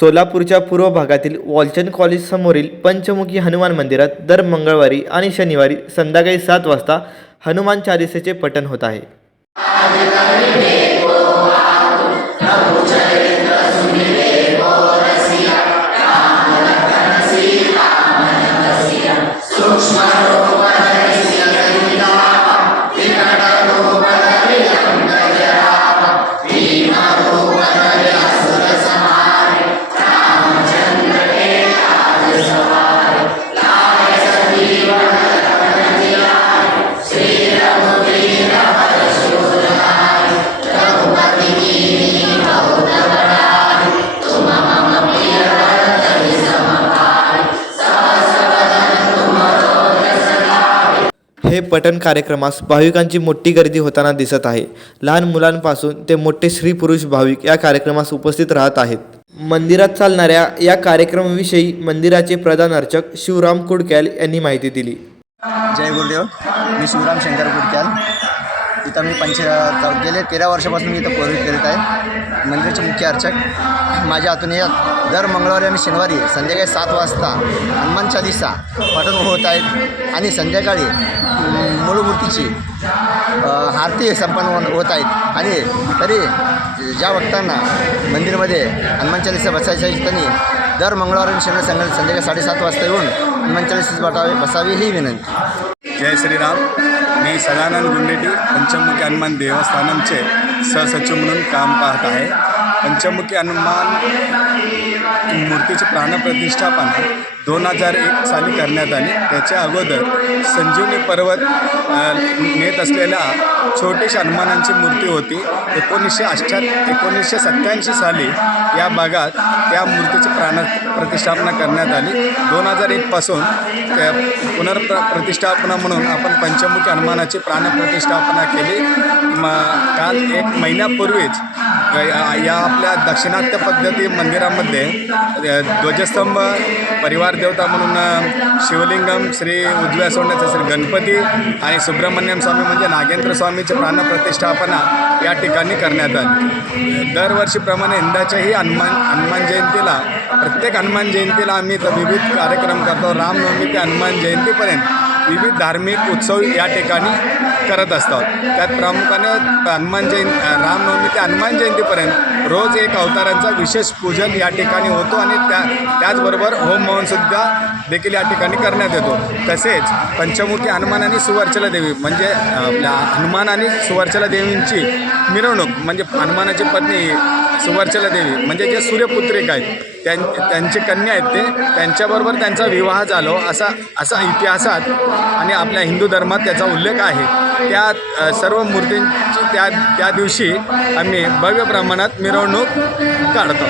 सोलापूरच्या पूर्व भागातील वॉलचंद कॉलेज समोरील पंचमुखी हनुमान मंदिरात दर मंगळवारी आणि शनिवारी संध्याकाळी 7 वाजता हनुमान चालिसेचे पठण होत आहे। हे पठण कार्यक्रमास भाविकांची मोठी गर्दी होताना दिसत आहे। लहान मुलांपासून ते मोठे स्त्री पुरुष भाविक या कार्यक्रमास उपस्थित राहत आहेत। मंदिरात चालणाऱ्या या कार्यक्रमाविषयी मंदिराचे प्रधान अर्चक शिवराम कुडक्याल यांनी माहिती दिली। जय गुरुदेव, मी शिवराम शंकर कुडक्याल। इथं मी गेले 13 वर्षापासून मी इथं पुरोहित करीत आहे। मंदिराचे मुख्य अर्चक माझ्या हातून या दर मंगळवारी आणि शनिवारी संध्याकाळी 7 वाजता हनुमान चालीसा पठण होत आहेत आणि संध्याकाळी मूळमूर्तीची आरती संपन्न होत आहेत। आणि तरी ज्या भक्तांना मंदिरामध्ये हनुमान चालीसा बसायचं आहे त्यांनी दर मंगळवारी आणि शनिवारी संध्याकाळी 7:30 वाजता येऊन हनुमान चालीसा बसावी ही विनंती। जय श्रीराम, मी सदानंद गुंडेटी पंचमुखी हनुमान देवस्थानमचे सहसचिव म्हणून काम पाहत आहे। पंचमुखी हनुमान मूर्तीची प्राणप्रतिष्ठापना 2001 साली करण्यात आली। त्याच्या अगोदर संजीवनी पर्वत नेत असलेल्या छोटीशी हनुमानांची मूर्ती होती। 1987 साली या भागात त्या मूर्तीची प्राणप्रतिष्ठापना करण्यात आली। 2001 पासून त्या पुनर्प्रतिष्ठापना म्हणून आपण पंचमुखी हनुमानाची प्राणप्रतिष्ठापना केली। काल 1 महिन्यापूर्वीच या आपल्या दाक्षिणात्य पद्धती मंदिरामध्ये ध्वजस्तंभ, परिवार देवता म्हणून शिवलिंगम, श्री उजव्या सोंड्याचा श्री गणपती आणि सुब्रह्मण्यम स्वामी म्हणजे नागेंद्र स्वामीची प्राणप्रतिष्ठापना या ठिकाणी करण्यात आली। दरवर्षीप्रमाणे यंदाच्याही हनुमान जयंतीला प्रत्येक हनुमान जयंतीला आम्ही विविध कार्यक्रम करतो। रामनवमी ते हनुमान जयंतीपर्यंत विविध धार्मिक उत्सव या ठिकाणी करत असतात। त्यात प्रामुख्याने रामनवमी ते हनुमान जयंतीपर्यंत रोज एक अवतारांचा विशेष पूजन या ठिकाणी होतो आणि त्याचबरोबर होम हवनसुद्धा देखील या ठिकाणी करण्यात येतो। तसेच पंचमुखी हनुमान आणि सुवर्चला देवी म्हणजे आपल्या हनुमान आणि सुवर्चला देवींची मिरवणूक म्हणजे हनुमानाची पत्नी सुवर्चला देवी म्हणजे जे सूर्यपुत्रिक आहेत त्यांची कन्या आहेत त्यांच्याबरोबर त्यांचा विवाह झालो असा इतिहासात आणि आपल्या हिंदू धर्मात त्याचा उल्लेख आहे। त्या सर्व मूर्तींची त्या दिवशी आम्ही भव्य प्रमाणात मिरवणूक काढतो।